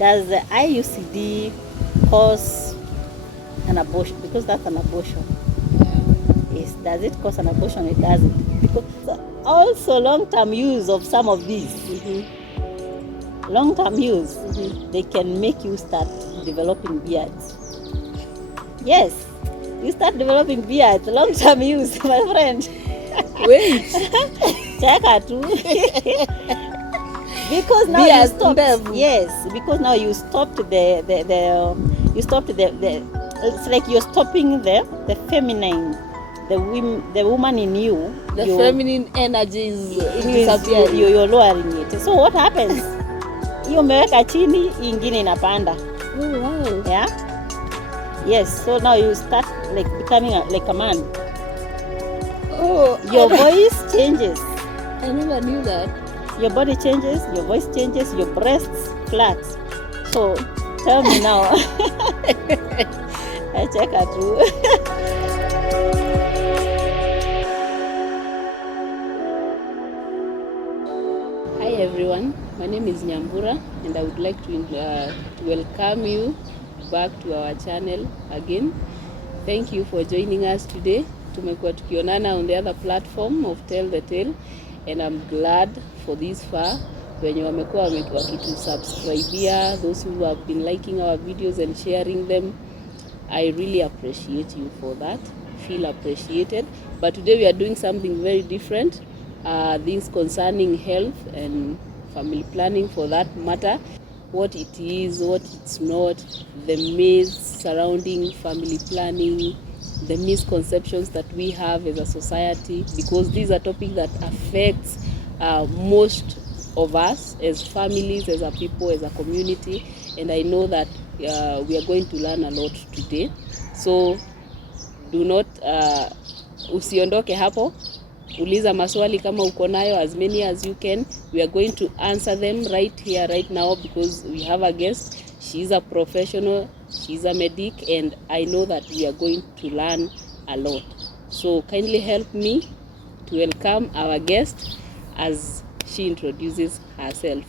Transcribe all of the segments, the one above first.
does the IUCD cause an abortion? Because that's an abortion. Yes. Does it cause an abortion? It doesn't. Because also long-term use of some of these, long-term use, they can make you start developing beards. Yes, you start developing beards. Long-term use, my friend. Wait. Check out too. Because now you stopped. Yes, because now you stopped you stopped the it's like you're stopping the feminine, the woman in you. The feminine energy is disappearing. You're lowering it. So what happens? You umeweka chini, ingine inapanda. Oh wow. Yeah. Yes. So now you start like becoming like a man. Oh. Your voice changes. I never knew that. Your body changes, your voice changes, your breasts flat. So tell me now. I check her too. Hi everyone, my name is Nyambura and I would like to welcome you back to our channel again. Thank you for joining us today. Tumekuwa tukionana on the other platform of Tell the Tale. And I'm glad for this far wenye wamekuwa wakitusubscribia, those who have been liking our videos and sharing them. I really appreciate you for that. Feel appreciated. But today we are doing something very different. Things concerning health and family planning for that matter. What it is, what it's not, the myths surrounding family planning, the misconceptions that we have as a society, because these are topics that affects most of us as families, as a people, as a community, and I know that we are going to learn a lot today. So do not usiondoke hapo, uliza maswali kama uko nayo, as many as you can. We are going to answer them right here, right now, because we have a guest. She's a professional, she's a medic, and I know that we are going to learn a lot. So kindly help me to welcome our guest as she introduces herself.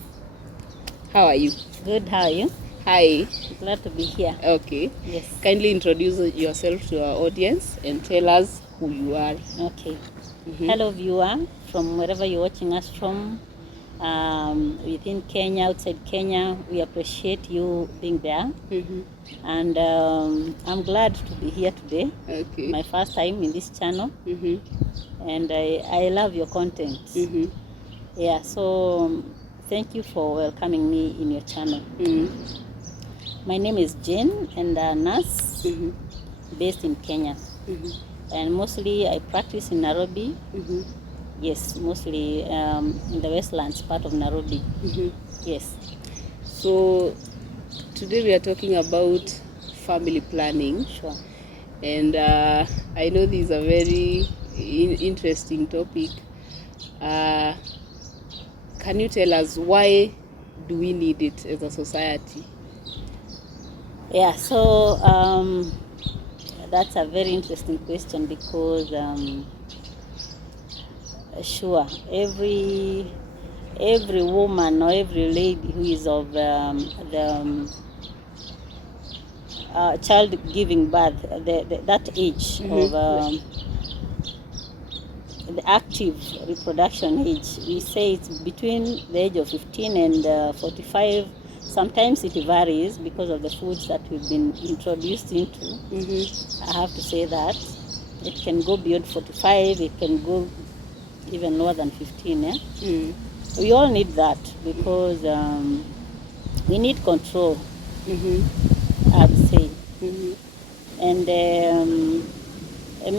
How are you? Good, how are you? Hi. Glad to be here. Okay. Yes. Kindly introduce yourself to our audience and tell us who you are. Okay. Hello viewer from wherever you're watching us from. Within Kenya, outside Kenya, we appreciate you being there. And I'm glad to be here today. Okay. My first time in this channel. And I love your content. Yeah, so thank you for welcoming me in your channel. My name is Jane and a nurse based in Kenya. And mostly I practice in Nairobi. Yes, mostly in the Westlands part of Nairobi. Yes. So today we are talking about family planning. Sure. And I know this is a very interesting topic. Can you tell us why do we need it as a society? Yeah, so that's a very interesting question because sure, every woman or every lady who is of the child giving birth, that age of the active reproduction age, we say it's between the age of 15 and 45. Sometimes it varies because of the foods that we've been introduced into. I have to say that it can go beyond 45, it can go even lower than 15. Yeah? We all need that because we need control, I would say. And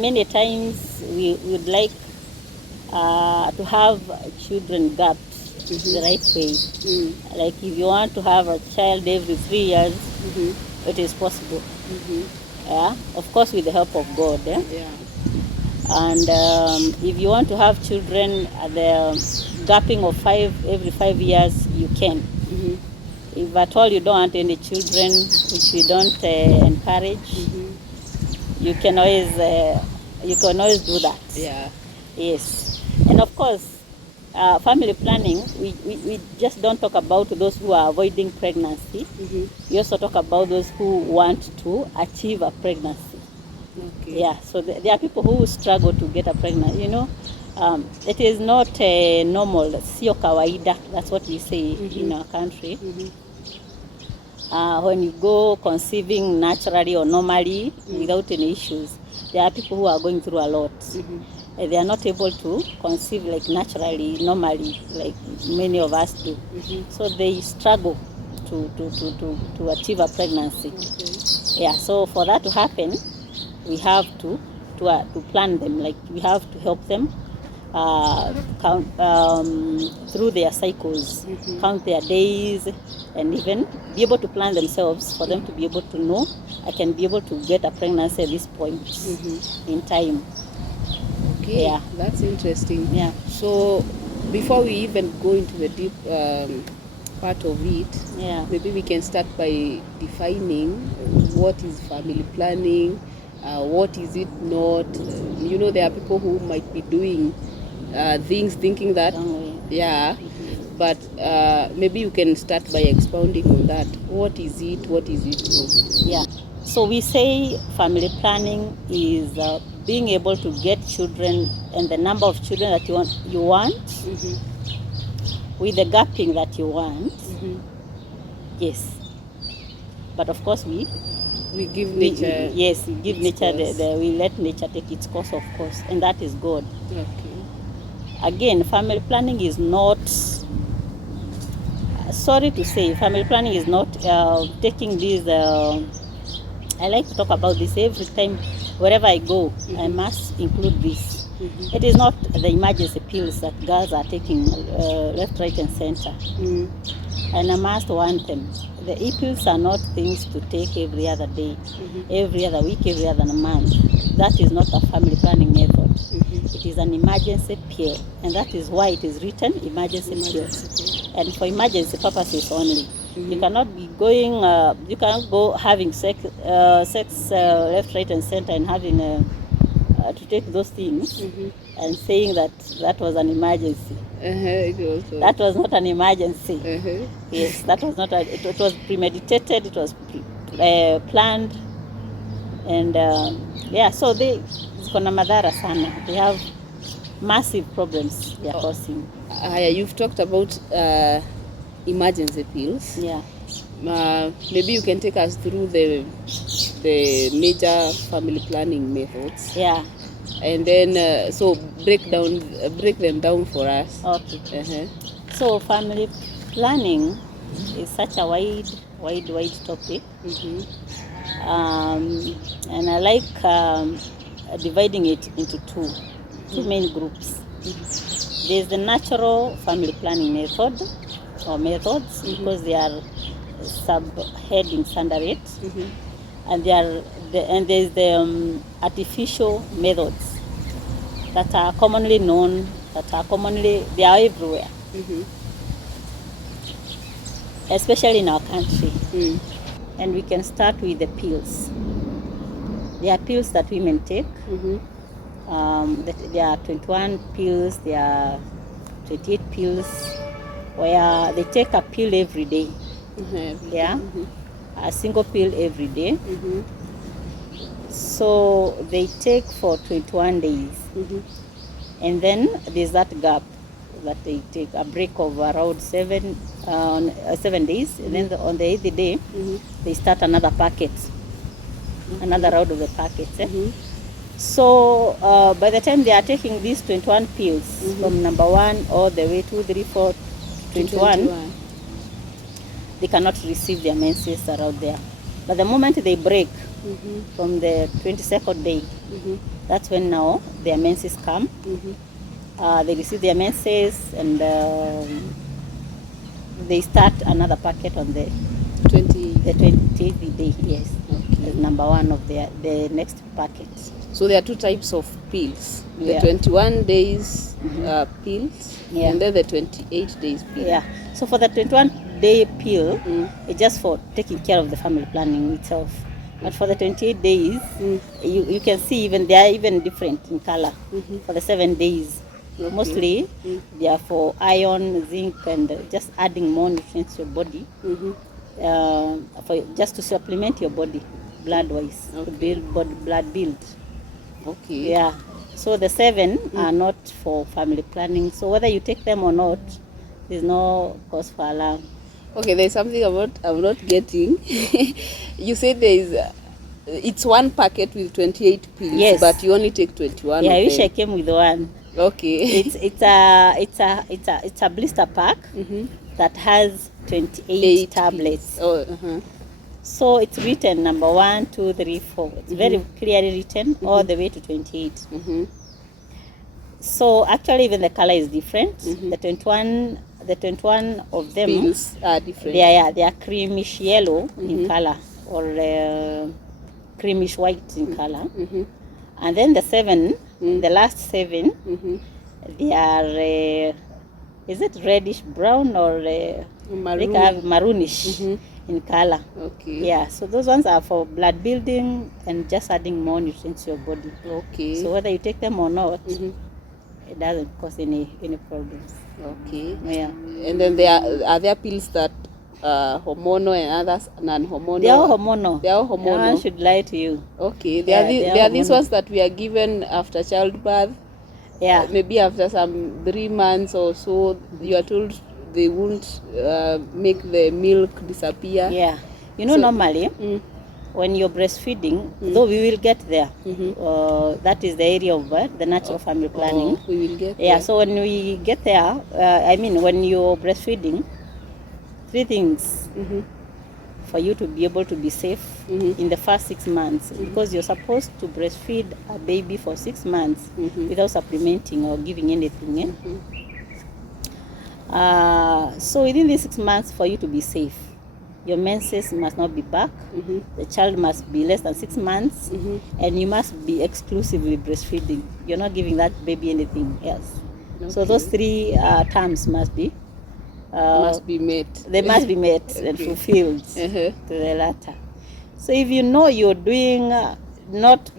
many times we would like to have children gapped the right way. Like if you want to have a child every 3 years, it is possible. Yeah, of course with the help of God. Yeah. And if you want to have children at the gapping of every 5 years, you can. If at all you don't want any children, which we don't encourage, you can always do that. Yeah. Yes. And of course, family planning, we just don't talk about those who are avoiding pregnancy. We also talk about those who want to achieve a pregnancy. Okay. Yeah, so there are people who struggle to get a pregnancy. It is not normal, sio kawaida, that's what we say in our country. When you go conceiving naturally or normally without any issues, there are people who are going through a lot. They are not able to conceive like naturally, normally, like many of us do. So they struggle to achieve a pregnancy. Okay. Yeah, so for that to happen, we have to plan them. Like we have to help them count through their cycles, count their days, and even be able to plan themselves for them to be able to know, I can be able to get a pregnancy at this point in time. Okay, yeah, that's interesting. Yeah. So before we even go into the deep part of it, yeah, maybe we can start by defining what is family planning, what is it not. There are people who might be doing things thinking that, yeah, but maybe you can start by expounding on that. What is it? What is it not? Yeah. So we say family planning is being able to get children and the number of children that you want with the gapping that you want. Yes. But of course we give nature. Yes, we give nature we let nature take its course, of course, and that is good. Okay. Again, family planning is not, sorry to say, family planning is not taking these, I like to talk about this every time, wherever I go, I must include this. It is not the emergency pills that girls are taking left, right, and center. And I must want them. The e-pills are not things to take every other day, every other week, every other month. That is not a family planning method. It is an emergency pill, and that is why it is written emergency pill, and for emergency purposes only. You cannot be going, you cannot go having sex left, right, and center and having to take those things and saying that was an emergency. That was not an emergency. Yes, that was not. It was premeditated. It was planned, and yeah. So ziko na madhara sana. They have massive problems they are causing. You've talked about emergency pills. Yeah. Maybe you can take us through the major family planning methods. Yeah. And then so break them down for us. Okay. So family planning is such a wide topic. And I like dividing it into two main groups. There's the natural family planning method or methods, because they are subheadings under it, and there's the artificial methods that are commonly known, they are everywhere, especially in our country. And we can start with the pills. There are pills that women take. There are 21 pills, there are 28 pills, where they take a pill every day. Yeah, a single pill every day. So they take for 21 days. And then there's that gap that they take a break of around 7 days, and then on the 8th day they start another packet, another round of the packets. So by the time they are taking these 21 pills, from number 1 all the way 2, 3, 4, 21, they cannot receive their menses around there. But the moment they break from the 22nd day, that's when now their menses come. They receive their menses, and they start another packet on the 20th day. Yes, okay. Number 1 of the next packet. So there are 2 types of pills: the 21 days pills, and then the 28 days pill. Yeah. So for the 21-day pill, it's just for taking care of the family planning itself. But for the 28 days, you can see even they are even different in color. For the 7 days, Okay. Mostly they are for iron, zinc, and just adding more nutrients to your body, for just to supplement your body blood-wise, to build blood build. Okay. Yeah. So the 7 are not for family planning. So whether you take them or not, there's no cause for alarm. Okay, there's something I'm not getting. You said there is it's one packet with 28 pills, Yes. but you only take 21 Yeah, of I wish them. I came with one. Okay. It's a blister pack that has 28 tablets. Oh, So it's written number 1, 2, 3, 4. It's very clearly written all the way to 28. So actually, even the color is different. The 21 of them pills are different. they are creamish yellow in color, or creamish white in color. And then the 7, the last 7, they are is it reddish brown or Maroon. maroonish in color. Okay. Yeah, so those ones are for blood building and just adding more nutrients to your body. Okay. So whether you take them or not, it doesn't cause any problems. Okay. Yeah. And then are there pills that hormonal and others non-hormonal? They are hormonal. They are hormonal. No one should lie to you. Okay. Yeah, There are these ones that we are given after childbirth. Yeah. Maybe after some 3 months or so, you are told they won't make the milk disappear. Yeah. You know, normally, when you're breastfeeding, though we will get there, that is the area of the natural family planning. We will get Yeah, there. so when we get there, when you're breastfeeding, 3 things for you to be able to be safe in the first 6 months, because you're supposed to breastfeed a baby for 6 months without supplementing or giving anything. So within these 6 months, for you to be safe, your menses must not be back, the child must be less than 6 months, and you must be exclusively breastfeeding. You're not giving that baby anything else. Okay. So those 3 terms must be met. They must be met and fulfilled to the latter. So if you know you're doing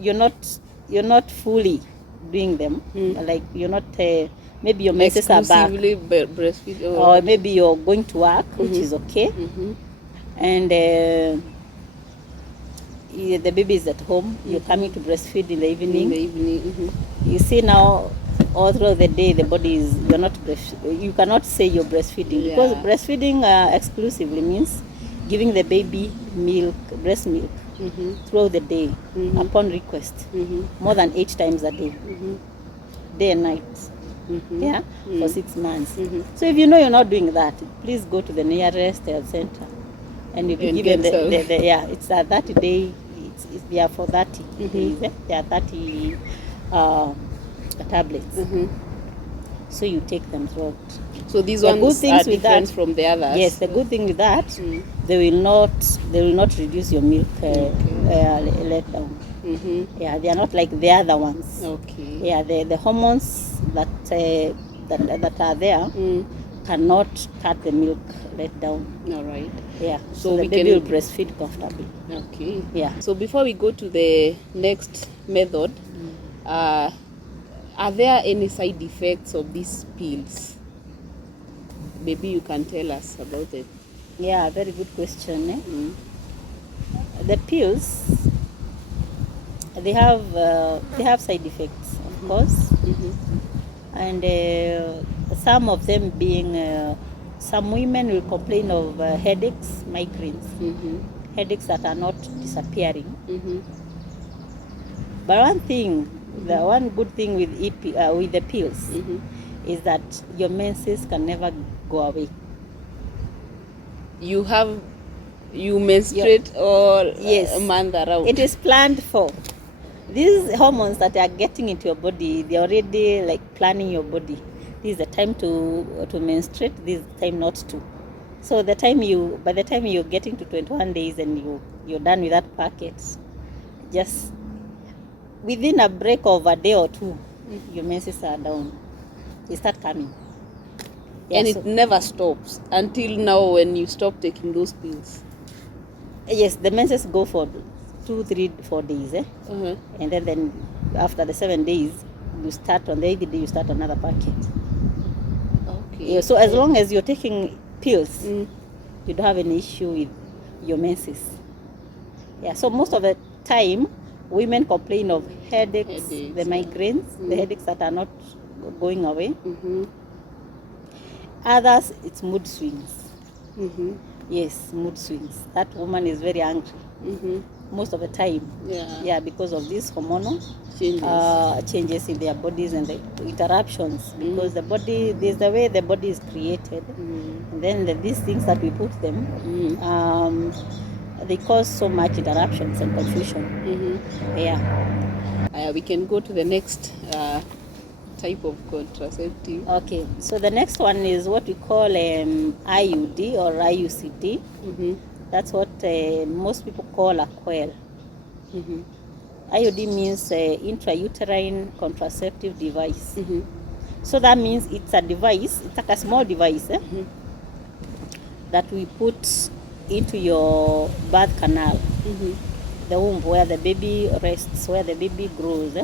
you're not fully doing them, like you're not maybe your menses are back, breastfeed, or maybe you're going to work, which is okay, and the baby is at home, you're coming to breastfeed in the evening. You see now, all through the day, the body is, you cannot say you're breastfeeding, because breastfeeding exclusively means giving the baby milk, breast milk, throughout the day, upon request, more than 8 times a day, day and night. For 6 months. So if you know you're not doing that, please go to the nearest health center, and you'll be given it's a 30-day. They are for 30 days. There are 30 tablets. So you take them throughout. So these ones are different from the others. Yes, the good thing with that, they will not reduce your milk let down. Yeah, they are not like the other ones. Okay. Yeah, the hormones that are there cannot cut the milk let down. All right. Yeah. So the baby will breastfeed comfortably. Okay. Yeah. So before we go to the next method, are there any side effects of these pills? Maybe you can tell us about it. Yeah, very good question. The pills, they have side effects, of course, and some of them being, some women will complain of headaches, migraines, headaches that are not disappearing. But one good thing with the pills is that your menses can never go away. You menstruate all a month around. It is planned for. These hormones that are getting into your body, they're already like planning your body. This is the time to menstruate, this is the time not to. So by the time you're getting to 21 days and you're done with that packet, just within a break of a day or 2, your menses are down. They start coming. Yeah, and it never stops until now when you stop taking those pills. Yes, the menses go for 2, 3, 4 days, and then after the 7 days, you start on the 8th day, you start another packet. Okay. Yeah, so as long as you're taking pills, Mm. you don't have any issue with your menses. Yeah, so most of the time, women complain of headaches, Headaches, the migraines, the headaches that are not going away. Mm-hmm. Others, it's mood swings. Mm-hmm. Yes, mood swings. That woman is very angry Mm-hmm. most of the time. Yeah. Because of these hormonal Changes. in their bodies and the interruptions. Because the body, there's the way the body is created, and then these things that we put them, they cause so much interruptions and confusion. Mm-hmm. Yeah. We can go to the next type of contraceptive. Okay, so the next one is what we call IUD or IUCD. Mm-hmm. That's what most people call a coil. Mm-hmm. IUD means intrauterine contraceptive device. Mm-hmm. So that means it's a device, it's like a small device that we put into your birth canal, the womb where the baby rests, where the baby grows.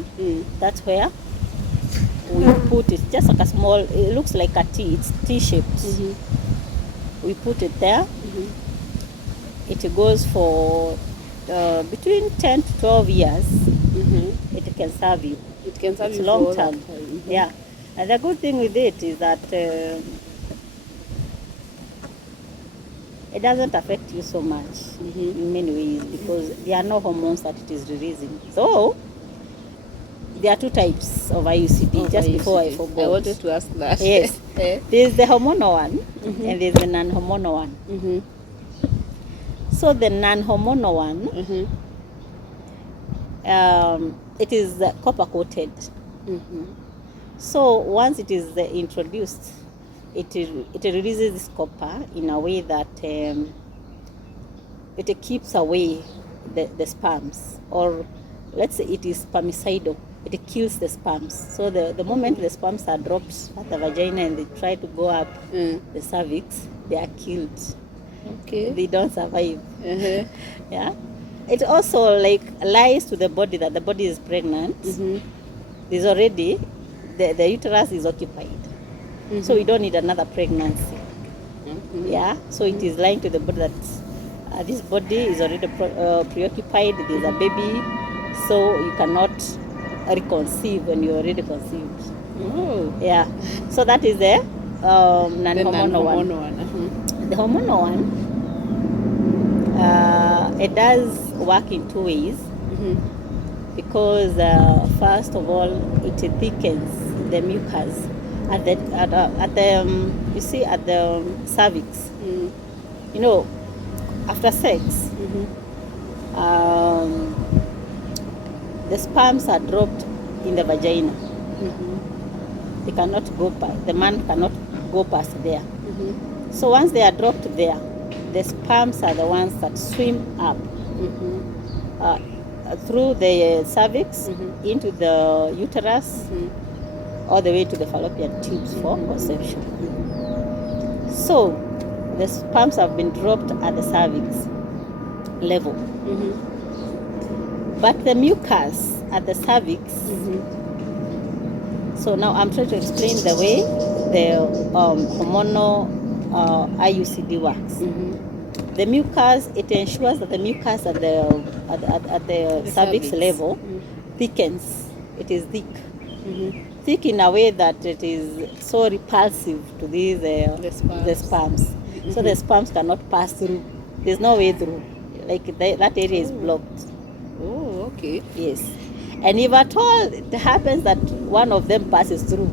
That's where we put it, just like a small, it looks like a T, it's T-shaped. We put it there. It goes for between 10 to 12 years. It can serve you. It can serve It's you long for term. that time. Yeah. And the good thing with it is that it doesn't affect you so much in many ways, because there are no hormones that it is releasing. So there are two types of IUCD. Just before I forgot, I wanted to ask that. Yes. There's the hormonal one and there's the non-hormonal one. So the non-hormonal one, it is copper coated. So once it is introduced, it releases this copper in a way that it keeps away the sperms, or let's say it is spermicidal. It kills the sperms. So the moment the sperms are dropped at the vagina and they try to go up the cervix, they are killed. Okay. They don't survive. Yeah. It also like lies to the body that the body is pregnant. There's already the uterus is occupied, so we don't need another pregnancy. Yeah. So it is lying to the body that this body is already preoccupied. There's a baby, so you cannot reconceive when you're already conceived. Oh. Yeah. So that is the non-hormonal one. The hormonal one, it does work in two ways. Because first of all, it thickens the mucus at the you see, at the cervix. You know, after sex, the sperms are dropped in the vagina. They cannot go past, the man cannot go past there. So once they are dropped there, the sperms are the ones that swim up through the cervix into the uterus, all the way to the fallopian tubes for conception. So the sperms have been dropped at the cervix level, but the mucus at the cervix. So now I'm trying to explain the way the hormonal IUCD works. The mucus, it ensures that the mucus at the cervix level thickens. It is thick. Thick in a way that it is so repulsive to these the sperms. So the sperms cannot pass through. There's no way through. Like that area is blocked. Oh, okay. Yes. And if at all it happens that one of them passes through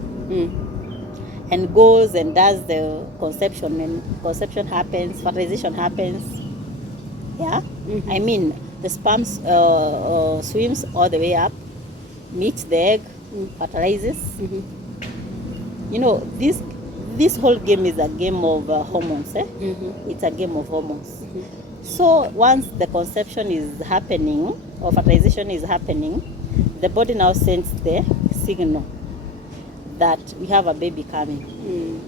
and goes and does the conception, and conception happens, fertilization happens, yeah, I mean, the sperms swims all the way up, meets the egg, fertilizes. You know, this whole game is a game of hormones. It's a game of hormones. So once the conception is happening or fertilization is happening, the body now sends the signal that we have a baby coming.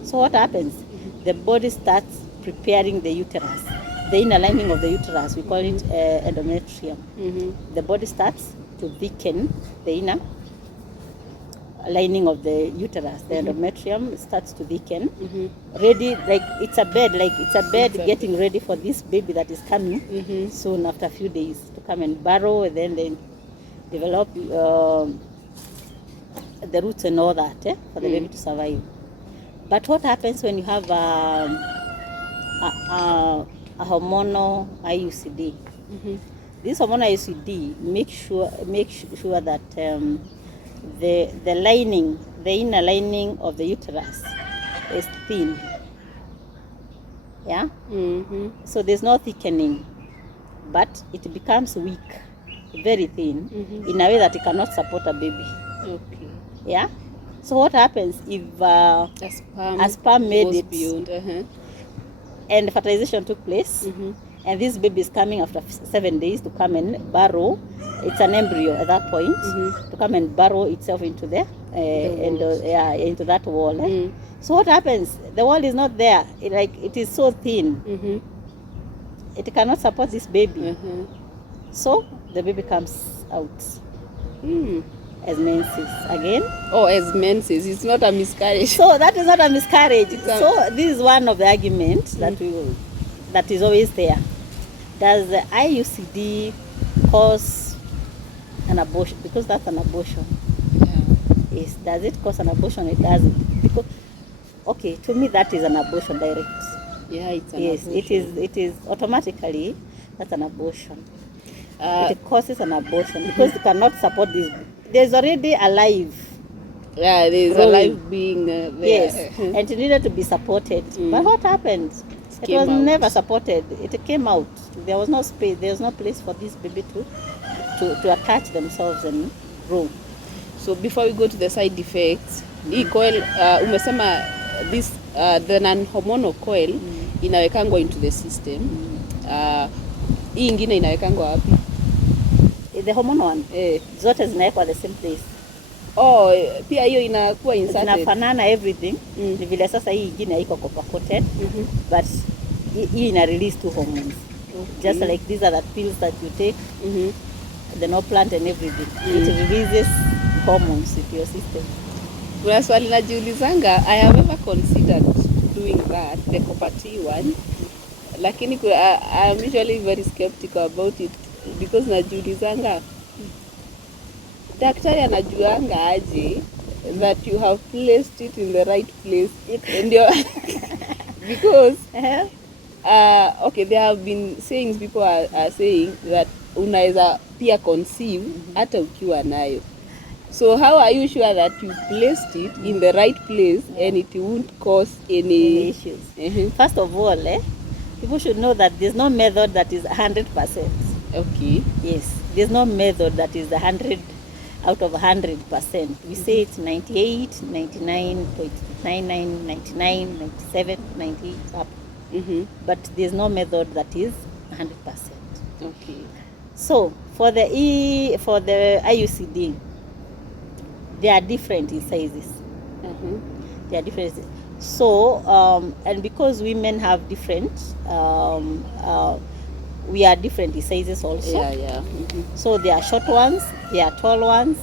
So what happens? The body starts preparing the uterus, the inner lining of the uterus. We call it endometrium. The body starts to thicken the inner lining of the uterus, the endometrium starts to thicken. Ready, like it's a bed getting ready for this baby that is coming soon after a few days to come and burrow, and then they develop the roots and all that for the baby to survive. But what happens when you have a hormonal IUCD? This hormonal IUCD makes sure that the inner lining of the uterus is thin. Yeah. So there's no thickening, but it becomes weak, very thin, in a way that it cannot support a baby. Okay. Yeah. So what happens if a sperm made it beyond, and fertilization took place, and this baby is coming after 7 days to come and burrow? It's an embryo at that point to come and burrow itself into the into that wall. So what happens? The wall is not there. It is so thin. It cannot support this baby. So the baby comes out as menses again. Oh, as menses. It's not a miscarriage. So that is not a miscarriage. So this is one of the arguments that is always there. Does the IUCD cause an abortion? Because that's an abortion. Yes. Does it cause an abortion? It doesn't. Because to me that is an abortion direct. Yeah, it's an abortion. It is automatically, that's an abortion. It causes an abortion because it cannot support this. There's already a life. Yeah, there's a life being there. Yes, and it needed to be supported. But what happened? It was never supported. It came out. There was no space. There was no place for this baby to attach themselves and grow. So before we go to the side effects, hii coil umesema this the non-hormonal coil inawekangwa into the system. Hii ingine inawekangwa wapi? The hormonal one. Zote zinawekwa the same place. Oh, pia hiyo inakuwa inserted. Inafanana everything. Ni vile sasa hii ingine haiko copper coated. But hii ina release two hormones. Just like these are the pills that you take. The no plant and everything. It releases hormones into your system. Kuna swali najiulizanga, I have ever considered doing that, the copper T one. Lakini I am usually very skeptical about it because najiulizanga, daktari anajuanga aje that you have placed it in the right place? And because okay, there have been sayings, people are saying that unaweza pia conceive hata ukiwa nayo. So how are you sure that you placed it in the right place and it won't cause any issues? First of all, people should know that there's no method that is 100%. Okay. Yes, there's no method that is 100 out of 100%. We say it's 98, 99.99, 99, 97, 98 up. But there's no method that is 100%. Okay. So for the IUCD, they are different in sizes. They are different. So and because women have different, we are different in sizes also. Yeah. So there are short ones, there are tall ones.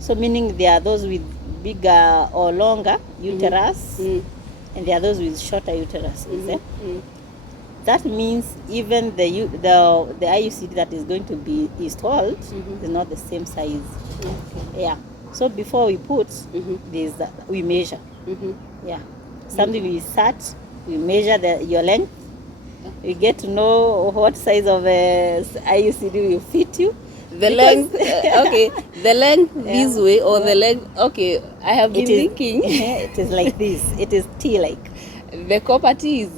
So meaning there are those with bigger or longer uterus, and there are those with shorter uterus. That means even the IUCD that is going to be installed is not the same size. Yeah. So before we put, we measure. Yeah. Something we start, we measure your length. We get to know what size of IUCD will fit you. The length, okay, the length this way or the length, okay, I have been thinking. It is like this. It is T-like. The copper T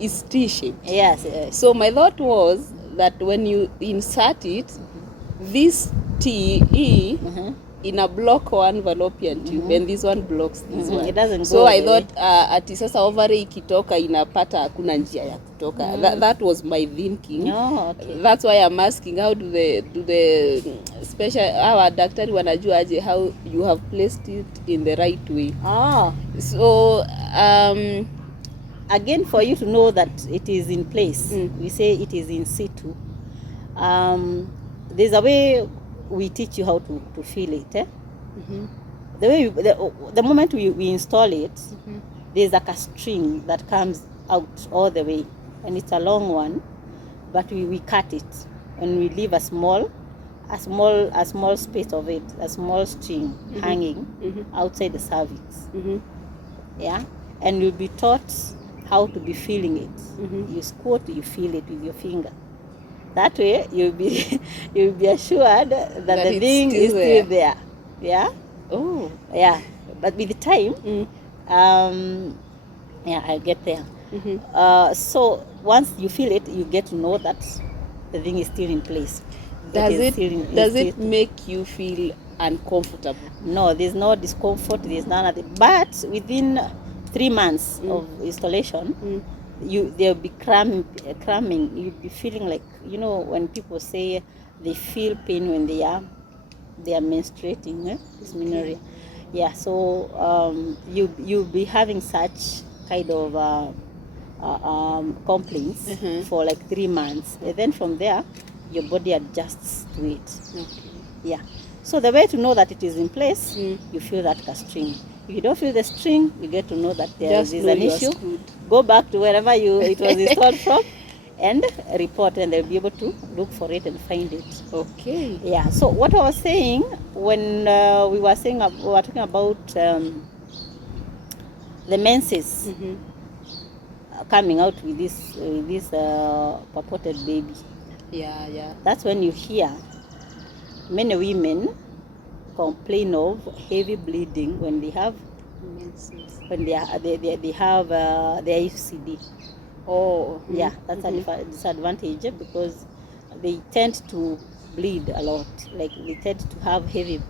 is T-shaped. Yes. So my thought was that when you insert it, this TE in a block one fallopian tube and this one blocks this one. It doesn't go. So I thought ati sasa ovary ikitoka inapata hakuna njia ya kutoka. That was my thinking. Oh, okay. That's why I'm asking, how do the special our daktari wanajua aje how you have placed it in the right way? So again, for you to know that it is in place, we say it is in situ. There's a way we teach you how to feel it. the way the moment we install it, there's like a string that comes out all the way, and it's a long one, but we cut it and we leave a small space of it, a small string hanging outside the cervix. Yeah, and you'll be taught how to be feeling it. You squat, you feel it with your finger. That way you'll be assured that the thing is still there. Yeah. Oh. Yeah. But with the time, yeah, I'll get there. So once you feel it, you get to know that the thing is still in place. Does it make you feel uncomfortable? No, there's no discomfort. There's none of it. But within 3 months of installation, there'll be cramming. You'll be feeling like, when people say they feel pain when they are menstruating, dysmenorrhea. Yeah, so you'll be having such kind of complaints for like 3 months, and then from there your body adjusts to it. Okay. Yeah. So the way to know that it is in place, you feel that string. If you don't feel the string, you get to know that there is an issue. Go back to wherever it was installed from and report, and they'll be able to look for it and find it. Okay. Yeah. So what I was saying when we were talking about the menses coming out with this purported baby. Yeah. That's when you hear many women complain of heavy bleeding when they have menses, when they have their UCD. Oh. Yeah, that's a disadvantage because they tend to bleed a lot. Like they tend to have heavy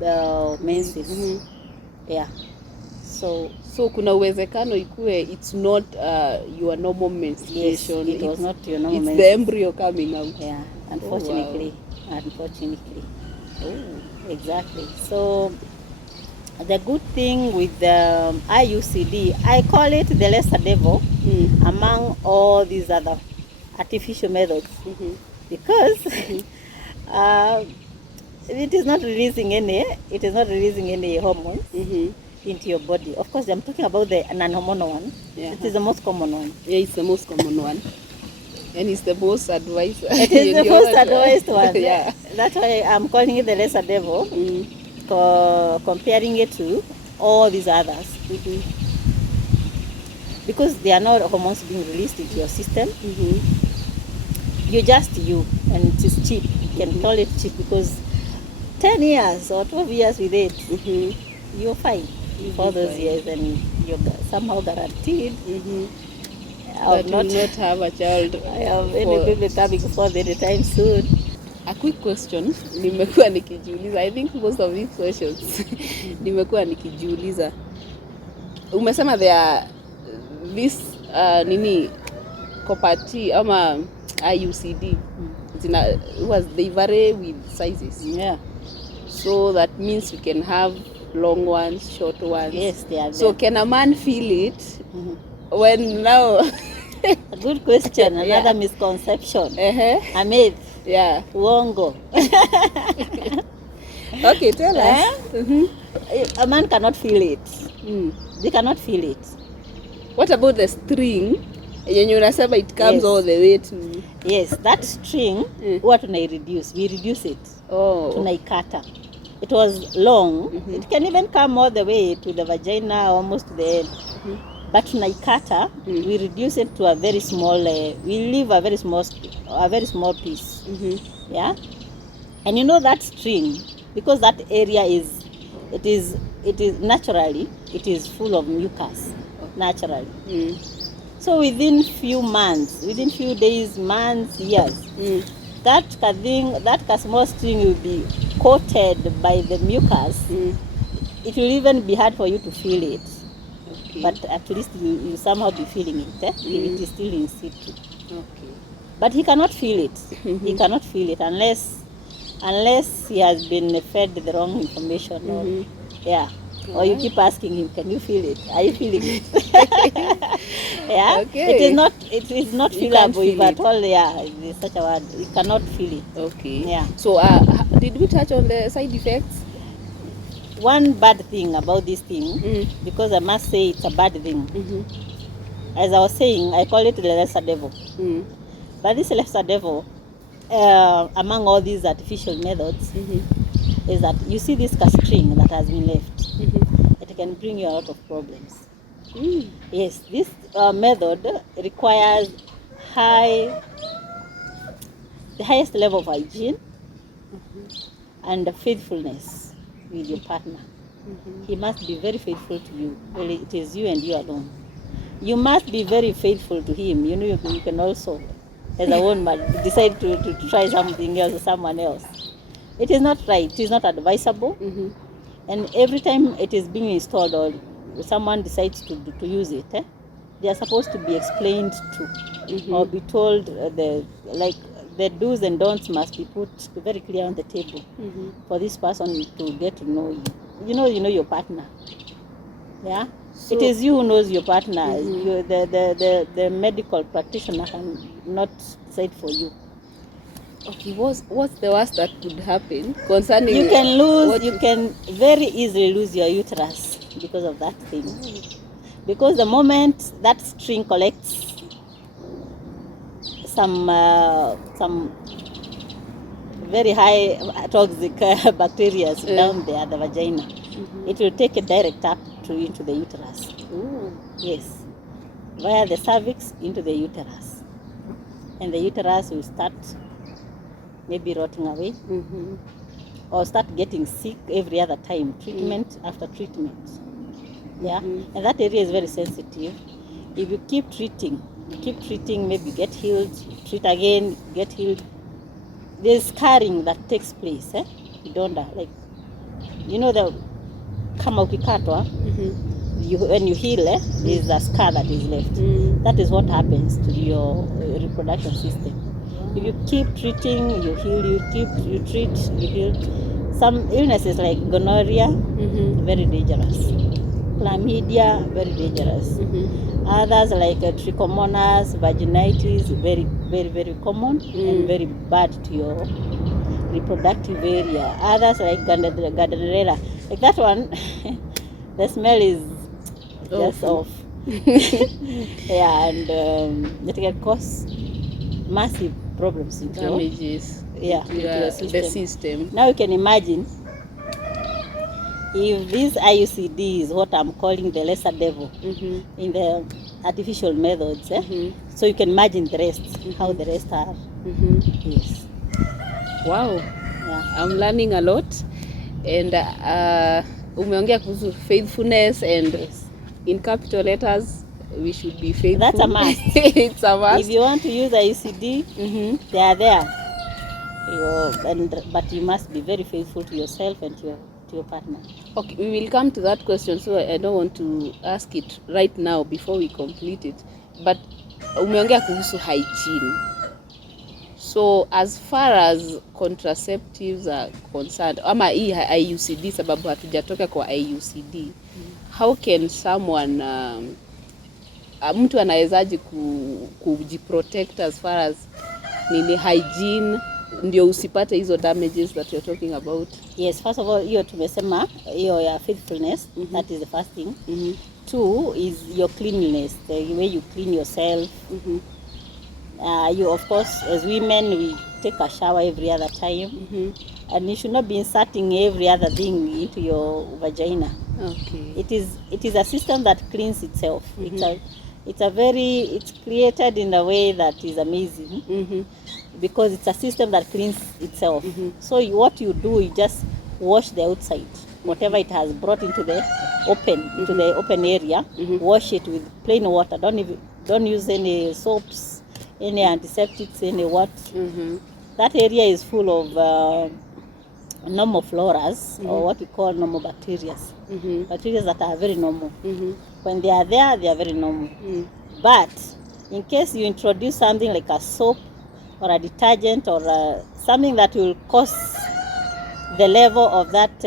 menses. Yeah. So kuna uwezekano ikue it's not your normal menstruation. Yes, it was not your normal menstruation. It's the embryo coming out. Yeah, unfortunately. Oh, wow. Unfortunately. Oh, exactly. So the good thing with the IUCD, I call it the lesser devil among all these other artificial methods, because it is not releasing any hormones into your body. Of course, I'm talking about the non-hormonal one. Yeah. It is the most common one. Yeah, it's the most common one. And it's the most advised. It is the most advised one. Yeah. That's why I'm calling it the lesser devil, comparing it to all these others. Because there are no hormones being released into your system. You're just you, and it is cheap. You can call it cheap because 10 years or 12 years with it, you're fine for those years, and you're somehow guaranteed that you will not have a child. I have any baby coming forth anytime soon. A quick question, nimekuwa nikijiuliza. I think most of these questions nimekuwa nikijiuliza. Umesema there are this copati ama IUCD. They vary with sizes. Yeah. So that means you can have long ones, short ones. Yes, they are there. So can a man feel it when now? A good question. Another misconception. A myth. Yeah. Uongo. Okay, tell us. A man cannot feel it. They cannot feel it. What about the string? Yenye unasema it comes all the way to... Yes, that string, huwa tunai-reduce. We reduce it. Oh. Tunaikata. It was long. It can even come all the way to the vagina, almost to the end. But tunaikata, we reduce it to a very small, we leave a very small piece. Yeah? And you know that string, because that area is naturally, it is full of mucus, naturally. So within few months, within few days, months, years, that small string will be coated by the mucus. It will even be hard for you to feel it. Okay. But at least you somehow be feeling it. It is still in situ. Okay. But he cannot feel it. He cannot feel it unless he has been fed the wrong information. Or, yeah. Or you keep asking him, can you feel it? Are you feeling it? Yeah. Okay. It is not feelable, if at all. Yeah, it's such a word. You cannot feel it. Okay. Yeah. So did we touch on the side effects? one bad thing about this thing, because I must say it's a bad thing. As I was saying, I call it the lesser devil. But this lesser devil, among all these artificial methods, is that you see this string that has been left. It can bring you a lot of problems. Yes, this method requires the highest level of hygiene and faithfulness with your partner. He must be very faithful to you. Well, it is you and you alone. You must be very faithful to him. You know, you can also, as a woman, decide to try something else or someone else. It is not right. It is not advisable. And every time it is being installed or someone decides to use it, they are supposed to be explained to or be told the do's and don'ts must be put very clear on the table for this person to get to know you. You know your partner. Yeah, so, it is you who knows your partner. You, the medical practitioner can not decide for you. Okay, what's the worst that could happen concerning? You can very easily lose your uterus because of that thing. Because the moment that string collects some very high toxic bacteria down there, the vagina, it will take a direct up into the uterus. Yes, via the cervix into the uterus, and the uterus will start maybe rotting away, or start getting sick every other time, treatment after treatment. Yeah, and that area is very sensitive. If you keep treating, maybe get healed, treat again, get healed, there's scarring that takes place. You don't like, the kama ukikatwa, when you heal, there's a scar that is left. That is what happens to your reproduction system. If you keep treating, you heal, you treat, you heal. Some illnesses like gonorrhea, very dangerous. Chlamydia, very dangerous. Others like trichomonas, vaginitis, very, very, very common and very bad to your reproductive area. Others like Gardnerella, like that one, the smell is just off. Yeah, and it can cause massive problems into damages into your system. Now you can imagine if this IUCD is what I'm calling the lesser devil in the artificial methods, so you can imagine the rest, how the rest are. Yes. Wow. Yeah. I'm learning a lot, and umeongea kuhusu faithfulness, and in capital letters we should be faithful. That's a must. It's a must. If you want to use IUCD, they are there. But you must be very faithful to yourself and to your partner. Okay, we will come to that question, so I don't want to ask it right now before we complete it. But umeongea kuhusu hygiene. So as far as contraceptives are concerned, ama hii IUCD, sababu hatujatoka kwa IUCD, how can someone mtu anawezaje kujiprotect as far as nini hygiene, ndio usipate hizo damages that you're talking about? Yes, first of all, hiyo tumesema hiyo ya faithfulness, that is the first thing. Two is your cleanliness, the way you clean yourself. You, of course, as women, we take a shower every other time, and you should not be inserting every other thing into your vagina. Okay. It is a system that cleans itself. It's created in a way that is amazing, because it's a system that cleans itself. So what you do, you just wash the outside, whatever it has brought into the open area. Wash it with plain water. Don't use any soaps, any antiseptics, any what. That area is full of normal floras, or what we call normal bacteria. Bacteria that are very normal. When they are there, they are very normal. But in case you introduce something like a soap or a detergent or something that will cause the level of that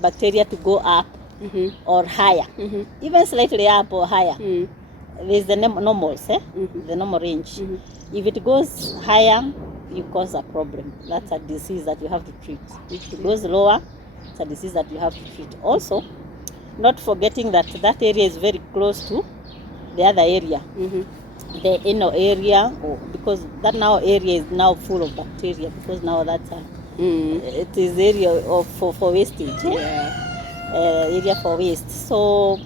bacteria to go up or higher, even slightly up or higher, there's the normals, the normal range. If it goes higher, you cause a problem. That's a disease that you have to treat. If it goes lower, that's a disease that you have to treat. Also, not forgetting that that area is very close to the other area, the inner area, because that now area is now full of bacteria, because now that's it is area of for wastage. Area for waste. So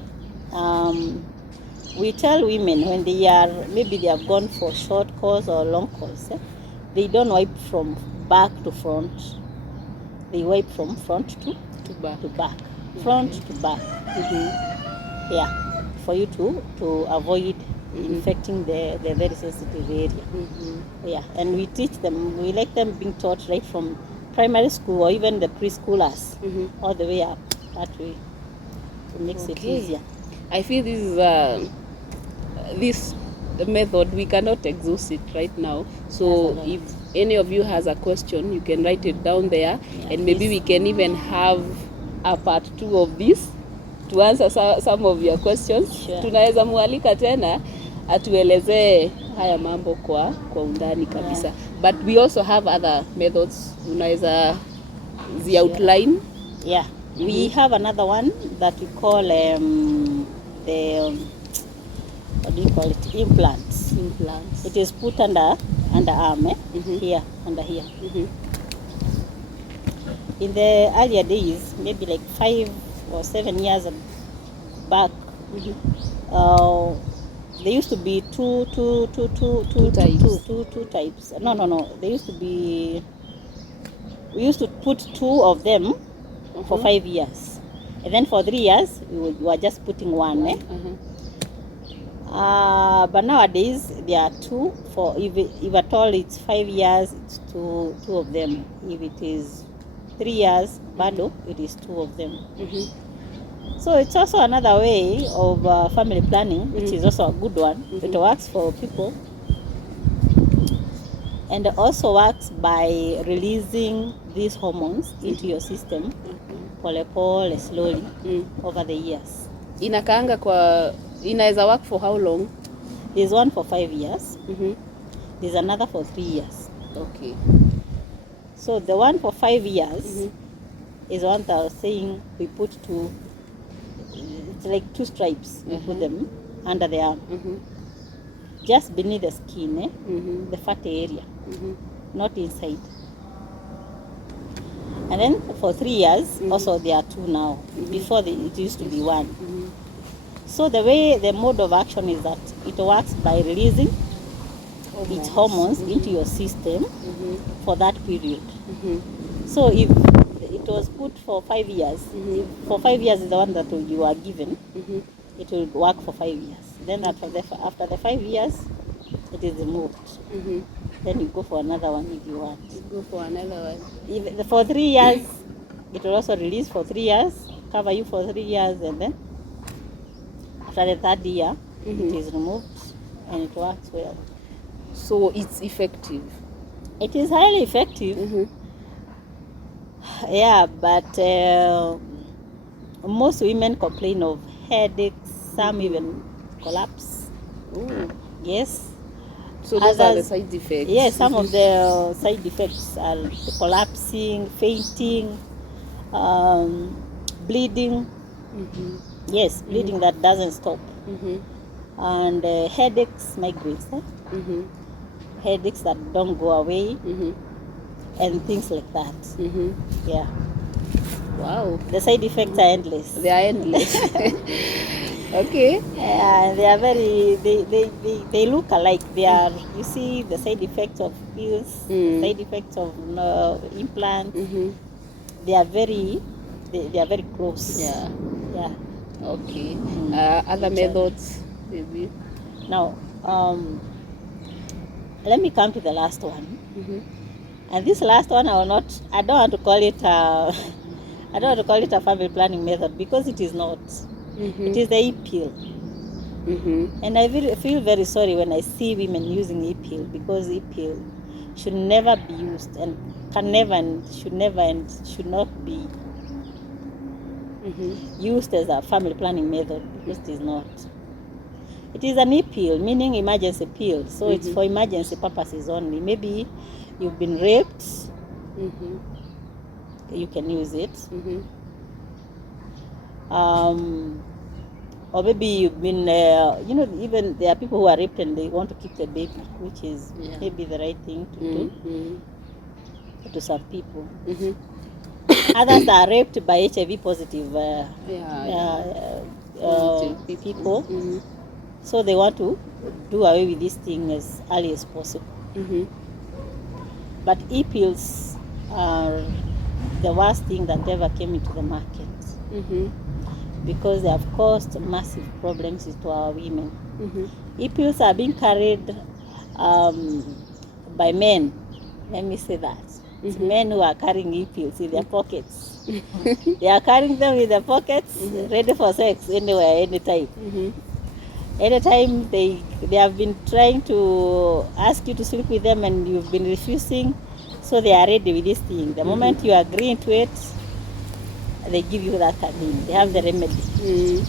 we tell women when they are, maybe they have gone for short course or long course, they don't wipe from back to front. They wipe from front to back. Front to back. Yeah, for you to avoid infecting the very sensitive area. Yeah, and we teach them, we like them being taught right from primary school or even the preschoolers all the way up that way. It makes it easier. I feel this method, we cannot exhaust it right now. So if any of you has a question, you can write it down there, and maybe we can even have a part 2 of this to answer some of your questions. Tunaweza mualika tena atuelezee haya mambo kwa undani kabisa. But we also have other methods. Unaweza outline. We have another one that we call the what do you call it? Implants. It is put under arm, here, under here. In the earlier days, maybe like 5 or 7 years back, there used to be two types. No. There used to be. We used to put 2 of them for 5 years, and then for 3 years we were just putting one. But nowadays there are 2 for, if at all it's 5 years, it's two of them. If it is 3 years, bado, it is 2 of them. So it's also another way of family planning, which is also a good one. It works for people, and it also works by releasing these hormones into your system, pole slowly, over the years. Inaweza work for how long? There's one for 5 years. There's another for 3 years. Okay. So the one for 5 years is one that I was saying we put 2. It's like 2 stripes. We put them under the arm, just beneath the skin, the fat area, not inside. And then for 3 years, also there are 2 now. Before it used to be 1. So the mode of action is that it works by releasing its hormones into your system for that period. So if it was put for 5 years, for 5 years is the one that you are given, it will work for 5 years. Then after the 5 years, it is removed. Then you go for another one if you want. For 3 years, it will also release for 3 years, cover you for 3 years, and then after the 3rd year, it is removed, and it works well. So it's effective. It is highly effective. Yeah, but most women complain of headaches. Some even collapse. Yes. So those are the side effects. Yes, some of the side effects are collapsing, fainting, bleeding. Yes, bleeding that doesn't stop. And headaches, migraines. Headaches that don't go away, and things like that. Yeah. Wow. The side effects are endless. They are endless. Okay. They are very. They look alike. They are. You see the side effects of pills, the side effects of implants. They are very. They are very close. Yeah. Yeah. Okay. Other methods, maybe. Now, let me come to the last one. And this last one, I don't want to call it a family planning method, because it is not. It is the e-pill. And I feel very sorry when I see women using e-pill, because e-pill should never be used, and can never and should not be used as a family planning method, because it is not. It is an e-pill, meaning emergency pill. So it's for emergency purposes only. Maybe you've been raped, you can use it. Or maybe you've been, even there are people who are raped and they want to keep the baby, which is maybe the right thing to do to some people. Others are raped by HIV positive people. So they want to do away with this thing as early as possible. But e-pills are the worst thing that ever came into the market because they have caused massive problems to our women. E-pills are being carried by men. Let me say that. It's men who are carrying e-pills in their pockets. They are carrying them in their pockets, ready for sex anywhere, anytime. Anytime they have been trying to ask you to sleep with them and you've been refusing, so they are ready with this thing. The moment you agree to it, they give you that thing. They have the remedy.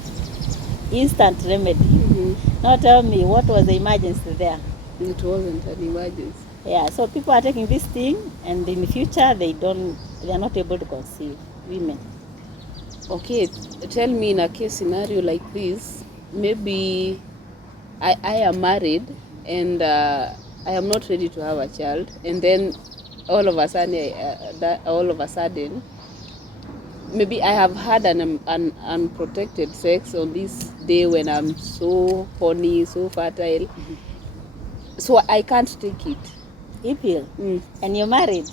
Instant remedy. Now tell me, what was the emergency there? It wasn't an emergency. Yeah, so people are taking this thing and in the future they are not able to conceive, women. Okay, tell me, in a case scenario like this, maybe I am married and I am not ready to have a child, and then all of a sudden, maybe I have had an unprotected sex on this day when I'm so horny, so fertile, so I can't take it. E-pill? And you're married?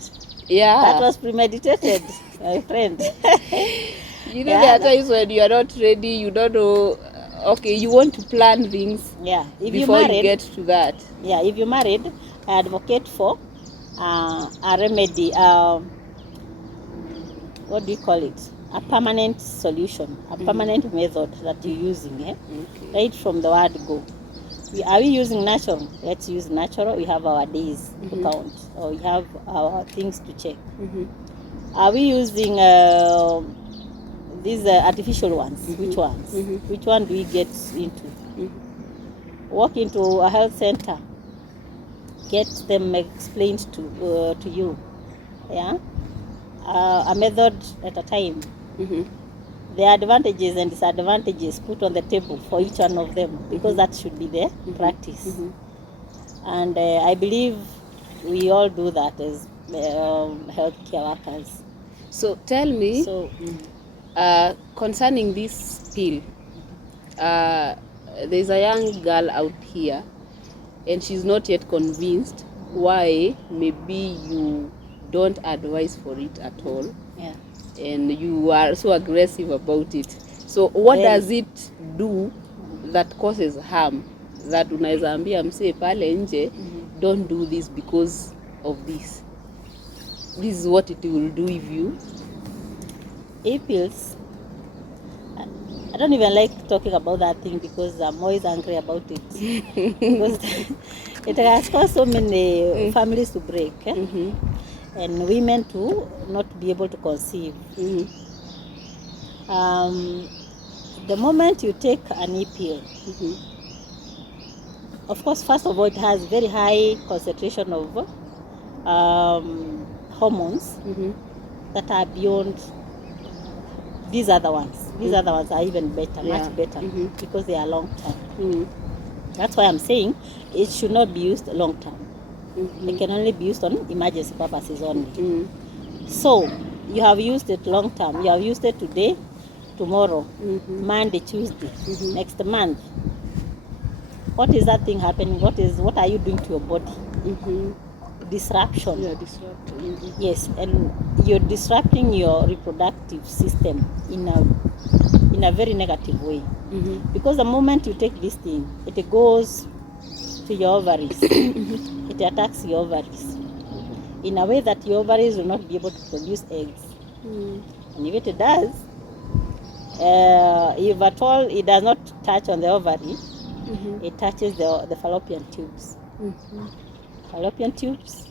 Yeah. That was premeditated, my friend. There are times when you are not ready, you don't know, okay, you want to plan things before you get to that. Yeah, if you're married, I advocate for a remedy, what do you call it? A permanent solution, a permanent method that you're using, right from the word go. Are we using natural? Let's use natural. We have our days to count, or we have our things to check. Are we using these artificial ones? Which ones? Which one do we get into? Walk into a health center, get them explained to you, a method at a time. The advantages and disadvantages put on the table for each one of them, because that should be the practice. And I believe we all do that as healthcare workers. So tell me, concerning this pill, there's a young girl out here and she's not yet convinced why maybe you don't advise for it at all. And you are so aggressive about it. So what does it do that causes harm, that unaweza ambia msee pale nje, don't do this because of this? This is what it will do if you... E-pills, I don't even like talking about that thing because I'm always angry about it. Because it has caused so many families to break. And women to not be able to conceive. The moment you take an e-pill, of course, first of all, it has very high concentration of hormones that are beyond these other ones. These other ones are even better, much better, because they are long term. That's why I'm saying it should not be used long term. It can only be used on emergency purposes only. So you have used it long term. You have used it today, tomorrow, Monday, Tuesday, next month. What is that thing happening? What are you doing to your body? Disruption. Yes, and you're disrupting your reproductive system in a very negative way. Because the moment you take this thing, it goes to your ovaries. It attacks your ovaries in a way that your ovaries will not be able to produce eggs. And if it does, if at all it does not touch on the ovary, it touches the fallopian tubes. Fallopian tubes,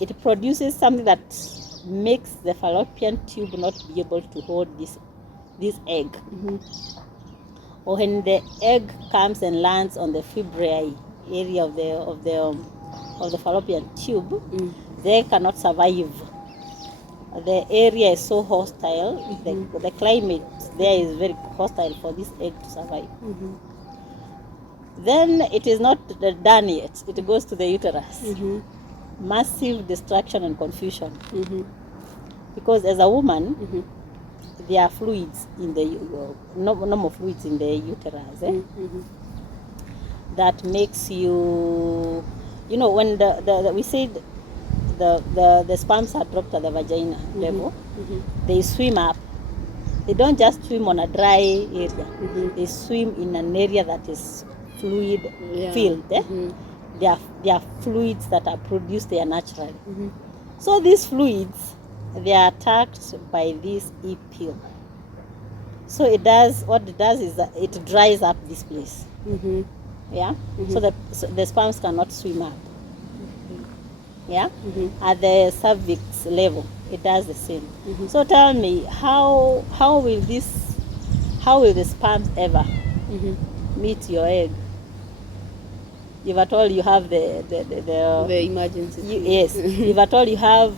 it produces something that makes the fallopian tube not be able to hold this egg. Or when the egg comes and lands on the fibroid area of the fallopian tube, they cannot survive. The area is so hostile. The climate there is very hostile for this egg to survive. Then it is not done yet. It goes to the uterus. Massive destruction and confusion. Because as a woman, there are fluids in the normal fluids in the uterus that makes you, when we said the sperms are dropped at the vagina level, they swim up. They don't just swim on a dry area. They swim in an area that is fluid filled. There are fluids that are produced there naturally. So these fluids, they are attacked by this e-pill. So what it does is that it dries up this place. So the sperms cannot swim up. At the cervix level, it does the same. So tell me, how will the sperms ever meet your egg? If at all you have the emergency. Yes. If at all you have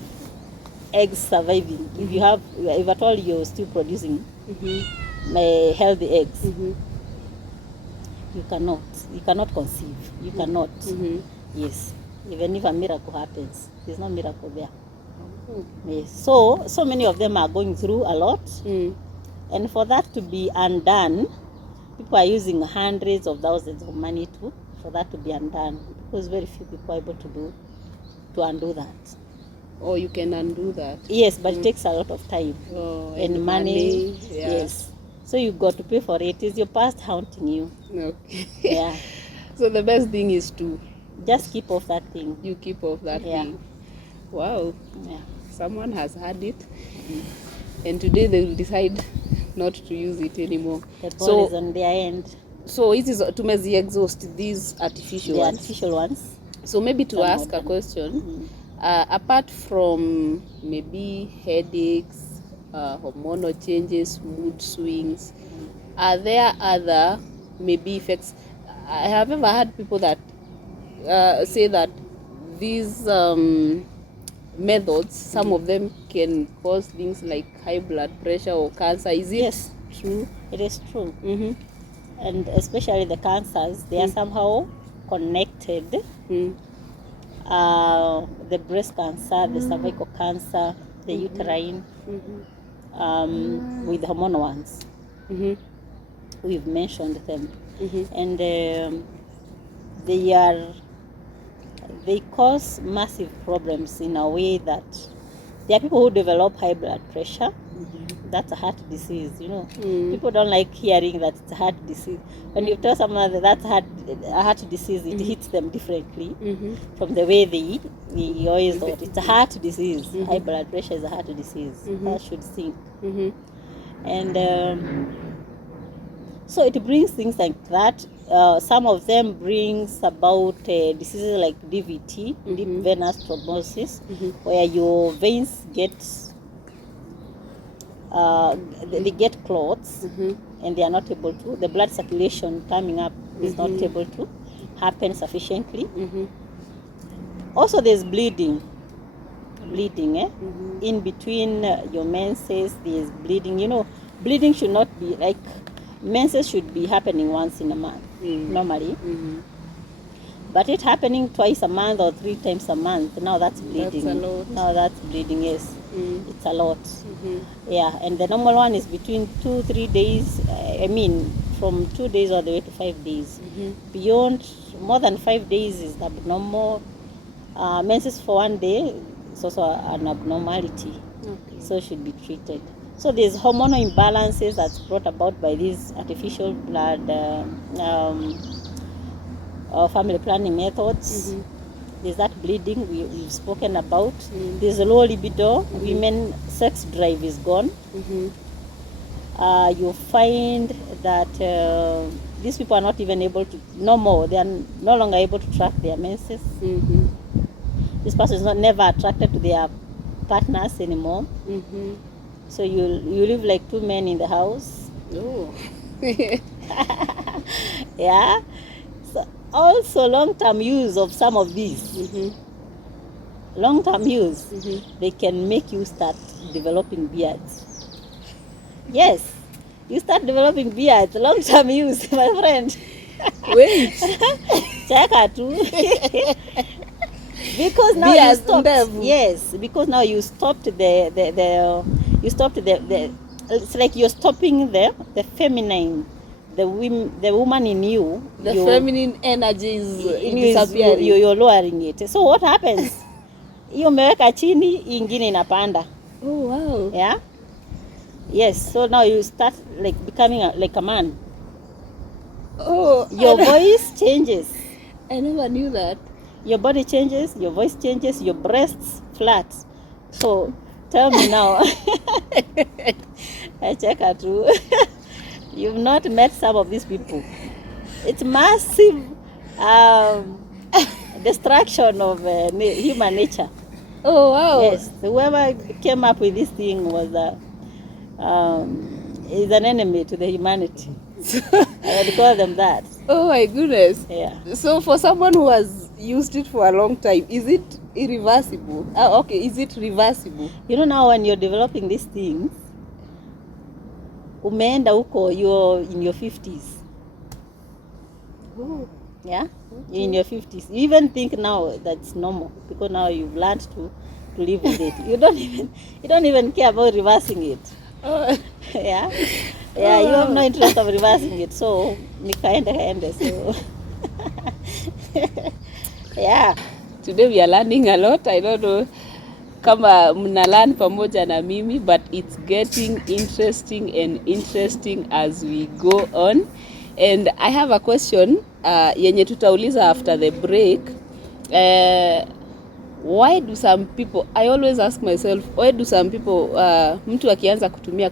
eggs surviving, if at all you're still producing healthy eggs, you cannot conceive. You cannot. Yes. Even if a miracle happens, there's no miracle there. Yes. So many of them are going through a lot, and for that to be undone, people are using hundreds of thousands of money for that to be undone, because very few people are able to undo that. Oh, you can undo that. Yes, but it takes a lot of time and money. Yes. So you got to pay for it. Is your past haunting you? Okay. Yeah. So the best thing is to just keep off that thing. You keep off that thing. Wow. Yeah. Someone has had it, and today they will decide not to use it anymore. The ball is on their end. So it is to exhaust these artificial ones. So maybe to ask a question, apart from maybe headaches, hormonal changes, mood swings, are there other maybe effects? I have ever had people that say that these methods, some of them can cause things like high blood pressure or cancer. Is it? Yes, true. It is true. And especially the cancers, they are somehow connected. The breast cancer, the cervical cancer, the uterine, with the hormonal ones. We've mentioned them. And they cause massive problems in a way that there are people who develop high blood pressure. That's a heart disease, People don't like hearing that it's a heart disease. When you tell someone that that's a heart disease, it hits them differently from the way they always thought. It's a heart disease. High blood pressure is a heart disease. That should sink. And so it brings things like that. Some of them brings about diseases like DVT, deep venous thrombosis, where your veins get they get clots, and they are not able to. The blood circulation coming up is not able to happen sufficiently. Also, there's bleeding. In between your menses, there's bleeding. Bleeding should not be like menses should be happening once in a month normally. But it happening twice a month or 3 times a month, now that's bleeding. That's a lot. Now that's bleeding, yes. It's a lot. Yeah, and the normal one is between 2-3 days. From 2 days all the way to 5 days. Beyond more than 5 days is abnormal. Menses for 1 day is also an abnormality. So it should be treated. So there's hormonal imbalances that's brought about by these artificial blood family planning methods. There's that bleeding we've spoken about. There's a low libido. Women sex drive is gone. You find that these people are not even able to they are no longer able to track their menses. This person is never attracted to their partners anymore. So you live like 2 men in the house. Yeah. So also long-term use of some of these. Long-term use, they can make you start developing beards. Yes. you start developing beards, long-term use, my friend. Wait. Cheka too. Because now you stopped. Yes, because now you stopped you stopped the it's like you're stopping the feminine, the woman in you. The feminine energy is disappearing. You're lowering it. So what happens? Hiyo umeweka chini, ingine inapanda. Oh wow. Yeah. Yes. So now you start like becoming like a man. Oh. Your voice changes. I never knew that. Your body changes, your voice changes, your breasts flat. So tell me now. I check her too. You've not met some of these people. It's massive destruction of human nature. Oh wow. Yes, whoever came up with this thing was is an enemy to the humanity. I would call them that. Oh my goodness. Yeah. So for someone who has used it for a long time, is it irreversible? Okay, is it reversible? You know, now when you're developing these things, umeenda huko, you're in your 50s. Oh. Yeah? Okay. You're in your 50s. You even think now that's normal because now you've learned to live with it. You don't even care about reversing it. Oh. Yeah? Yeah, you have no interest of reversing it. So, nikaende so. Yeah. Today we are learning a lot. I don't know kama mna learn pamoja na mimi, but it's getting interesting as we go on. And I have a question yenye tutauliza after the break. Why do some people, I always ask myself, why do some people, mtu akianza kutumia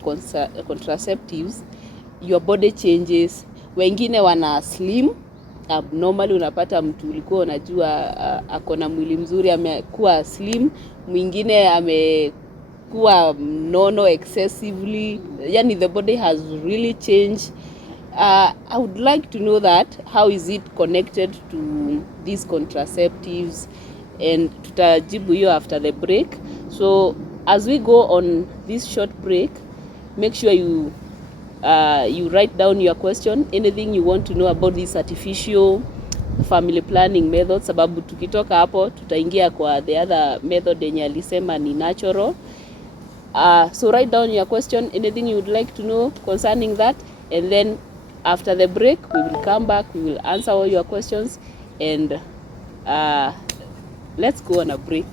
contraceptives, your body changes, wengine wana slim, abnormally unapata mtu ulikuwa unajua ako na mwili mzuri amekuwa slim, mwingine amekuwa nono excessively, yani the body has really changed. I would like to know that, how is it connected to these contraceptives, and tutajibu hiyo after the break. So as we go on this short break, make sure you write down your question, anything you want to know about this artificial family planning method, sababu tukitoka hapo tutaingia kwa the other method yenye alisema ni natural. So write down your question, anything you would like to know concerning that, and then after the break we will come back, we will answer all your questions, and let's go on a break.